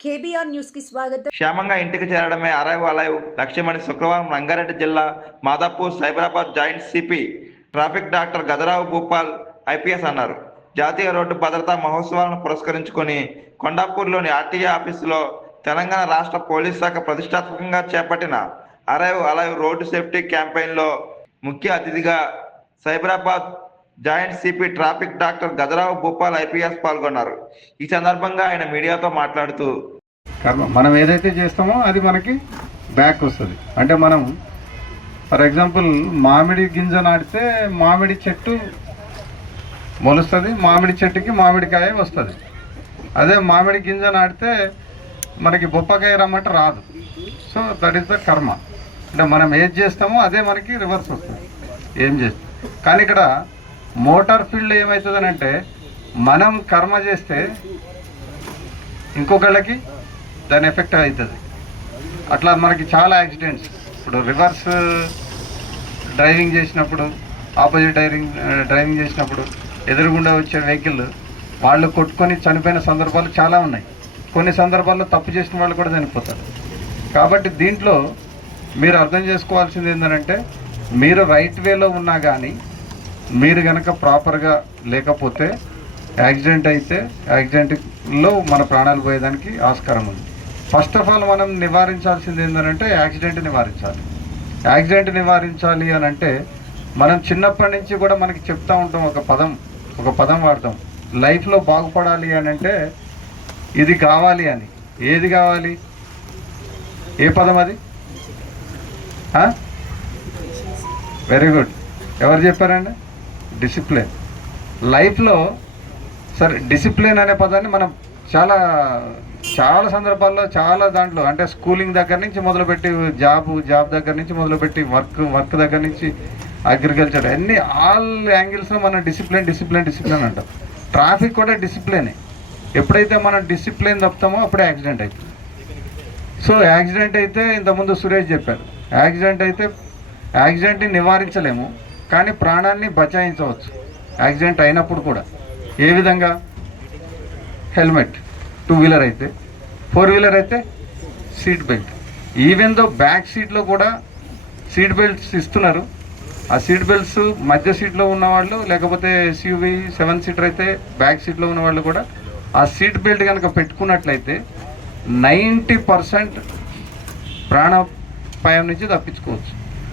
KBR news కి స్వాగతం. క్షేమంగా ఇంటికి చేరడమే అరైవ్ లక్ష్యమని శుక్రవారం రంగారెడ్డి జిల్లా Madhapur Cyberabad joint CP traffic doctor Gadarao Bhupal IPS అన్నారు. జాతీయ రోడ్డు భద్రతా మహోత్సవాలను పురస్కరించుకొని కొండాపూర్లోని ఆర్టీఏ ఆఫీసులో తెలంగాణ రాష్ట్ర పోలీస్ శాఖ ప్రతిష్టాత్మకంగా చేపట్టిన అరైవ్ రోడ్డు సేఫ్టీ క్యాంపెయిన్లో ముఖ్య అతిథిగా Cyberabad joint CP traffic doctor Gadarao Bhupal IPS పాల్గొన్నారు. ఈ సందర్భంగా ఆయన మీడియాతో మాట్లాడుతూ, మనం ఏదైతే చేస్తామో అది మనకి బ్యాక్ వస్తుంది. అంటే మనం ఫర్ ఎగ్జాంపుల్ మామిడి గింజ నాటితే మామిడి చెట్టు మొలుస్తుంది, మామిడి చెట్టుకి మామిడికాయ వస్తుంది. అదే మామిడి గింజ నాటితే మనకి బొప్పకాయ రమ్మంటే రాదు. సో దట్ ఈస్ ద కర్మ. అంటే మనం ఏది చేస్తామో అదే మనకి రివర్స్ వస్తుంది ఏం చేస్తాం. కానీ ఇక్కడ మోటార్ ఫీల్డ్ ఏమవుతుందని అంటే మనం కర్మ చేస్తే ఇంకొకళ్ళకి దాని ఎఫెక్ట్ అవుతుంది. అట్లా మనకి చాలా యాక్సిడెంట్స్, ఇప్పుడు రివర్స్ డ్రైవింగ్ చేసినప్పుడు, ఆపోజిట్ డ్రైవింగ్ చేసినప్పుడు ఎదురుగుండా వచ్చే వెహికల్ వాళ్ళు కొట్టుకొని చనిపోయిన సందర్భాలు చాలా ఉన్నాయి. కొన్ని సందర్భాల్లో తప్పు చేసిన వాళ్ళు కూడా చనిపోతారు. కాబట్టి దీంట్లో మీరు అర్థం చేసుకోవాల్సింది ఏంటంటే, మీరు రైట్ వేలో ఉన్నా కానీ మీరు కనుక ప్రాపర్గా లేకపోతే యాక్సిడెంట్ అయితే యాక్సిడెంట్లో మన ప్రాణాలు పోయేదానికి ఆస్కారం ఉంది. ఫస్ట్ ఆఫ్ ఆల్ మనం నివారించాల్సింది ఏంటంటే యాక్సిడెంట్ నివారించాలి. యాక్సిడెంట్ నివారించాలి అని అంటే మనం చిన్నప్పటి నుంచి కూడా మనకి చెప్తూ ఉంటాం, ఒక పదం వాడతాం, లైఫ్లో బాగుపడాలి అని అంటే ఇది కావాలి అని. ఏది కావాలి? ఏ పదం అది? Very good. ఎవరు చెప్పారండి? డిసిప్లిన్. లైఫ్లో సరే డిసిప్లిన్ అనే పదాన్ని మనం చాలా సందర్భాల్లో చాలా దాంట్లో, అంటే స్కూలింగ్ దగ్గర నుంచి మొదలుపెట్టి జాబ్ దగ్గర నుంచి మొదలుపెట్టి వర్క్ దగ్గర నుంచి అగ్రికల్చర్ అన్ని ఆల్ యాంగిల్స్లో మనం డిసిప్లిన్ అంటాం. ట్రాఫిక్ కూడా డిసిప్లినే. ఎప్పుడైతే మనం డిసిప్లిన్ తప్పుతామో అప్పుడే యాక్సిడెంట్ అవుతుంది. సో యాక్సిడెంట్ అయితే ఇంతకుముందు సురేష్ చెప్పారు, యాక్సిడెంట్ని నివారించలేము కానీ ప్రాణాన్ని బచాయించవచ్చు యాక్సిడెంట్ అయినప్పుడు కూడా. ఏ విధంగా? హెల్మెట్, 2 వీలర్ అయితే, 4 వీలర్ అయితే seat belt. Even though back సీట్లో కూడా సీట్ బెల్ట్స్ ఇస్తున్నారు. ఆ సీట్ బెల్ట్స్ మధ్య సీట్లో ఉన్నవాళ్ళు, లేకపోతే ఎస్యూవీ 7 సీటర్ అయితే బ్యాక్ సీట్లో ఉన్నవాళ్ళు కూడా ఆ సీట్ బెల్ట్ కనుక పెట్టుకున్నట్లయితే 90% ప్రాణాపాయం నుంచి తప్పించుకోవచ్చు.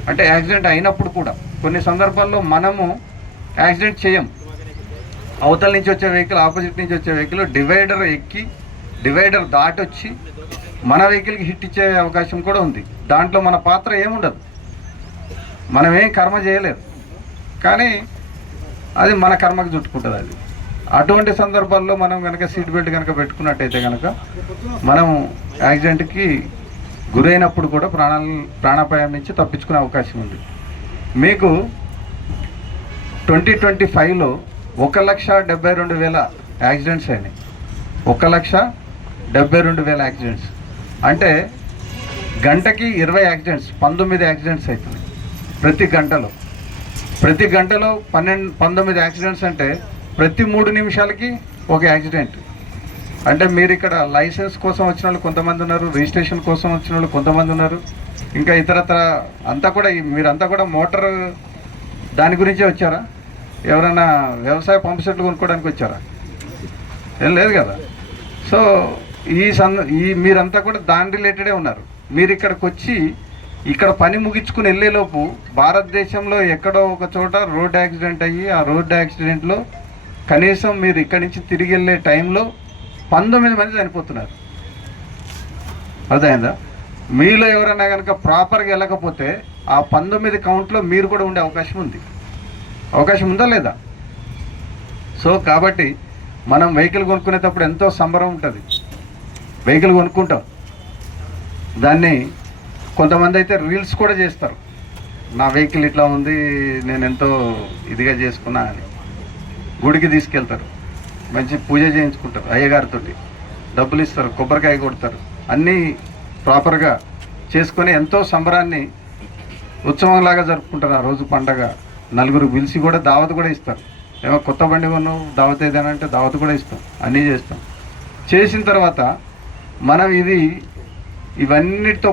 అంటే యాక్సిడెంట్ అయినప్పుడు కూడా కొన్ని సందర్భాల్లో మనము యాక్సిడెంట్ చేయం. అవతల నుంచి వచ్చే వెహికల్, ఆపోజిట్ నుంచి వచ్చే వెహికల్ డివైడర్ ఎక్కి డివైడర్ దాటొచ్చి మన వెహికల్కి హిట్ ఇచ్చే అవకాశం కూడా ఉంది. దాంట్లో మన పాత్ర ఏముండదు, మనమేం కర్మ చేయలేదు, కానీ అది మన కర్మకు చుట్టుకుంటుంది. అది అటువంటి సందర్భాల్లో మనం కనుక సీట్ బెల్ట్ కనుక పెట్టుకున్నట్టయితే కనుక మనం యాక్సిడెంట్కి గురైనప్పుడు కూడా ప్రాణాపాయం నుంచి తప్పించుకునే అవకాశం ఉంది. మీకు 2025లో 1,72,000 యాక్సిడెంట్స్ అయినాయి. 1,72,000 యాక్సిడెంట్స్ అంటే గంటకి 20 యాక్సిడెంట్స్, 19 యాక్సిడెంట్స్ అవుతున్నాయి ప్రతి గంటలో 19 యాక్సిడెంట్స్ అంటే ప్రతి 3 నిమిషాలకి ఒక యాక్సిడెంట్. అంటే మీరు ఇక్కడ లైసెన్స్ కోసం వచ్చిన వాళ్ళు కొంతమంది ఉన్నారు, రిజిస్ట్రేషన్ కోసం వచ్చిన వాళ్ళు కొంతమంది ఉన్నారు, ఇంకా ఇతరత్ర అంతా కూడా మీరంతా కూడా మోటార్ దాని గురించే వచ్చారా? ఎవరైనా వ్యవసాయ పంపు సెట్లు కొనుక్కోవడానికి వచ్చారా? ఏం లేదు కదా. సో మీరంతా కూడా దాని రిలేటెడే ఉన్నారు. మీరు ఇక్కడికి వచ్చి ఇక్కడ పని ముగించుకుని వెళ్ళేలోపు భారతదేశంలో ఎక్కడో ఒక చోట రోడ్ యాక్సిడెంట్ అయ్యి ఆ రోడ్ యాక్సిడెంట్లో కనీసం మీరు ఇక్కడి నుంచి తిరిగి వెళ్ళే టైంలో 19 మంది చనిపోతున్నారు. అర్థమైందా? మీలో ఎవరైనా కనుక ప్రాపర్గా వెళ్ళకపోతే ఆ 19 కౌంట్లో మీరు కూడా ఉండే అవకాశం ఉందా లేదా? సో కాబట్టి మనం వెహికల్ కొనుక్కునేటప్పుడు ఎంతో సంబరం ఉంటుంది. వెహికల్ కొనుక్కుంటాం, దాన్ని కొంతమంది అయితే రీల్స్ కూడా చేస్తారు, నా వెహికల్ ఇట్లా ఉంది, నేను ఎంతో ఇదిగా చేసుకున్నా అని. గుడికి తీసుకెళ్తారు, మంచి పూజ చేయించుకుంటారు, అయ్యగారితో డబ్బులు ఇస్తారు, కొబ్బరికాయ కొడతారు, అన్నీ ప్రాపర్గా చేసుకొని ఎంతో సంబరాన్ని ఉత్సవంలాగా జరుపుకుంటారు. ఆ రోజు పండగ నలుగురు పిలిచి కూడా దావత్ కూడా ఇస్తారు. ఏమో కొత్త బండి కొన్నావు దావత్ ఏదైనా దావత్ కూడా ఇస్తాం, అన్నీ చేస్తాం. చేసిన తర్వాత మనం ఇవన్నిటితో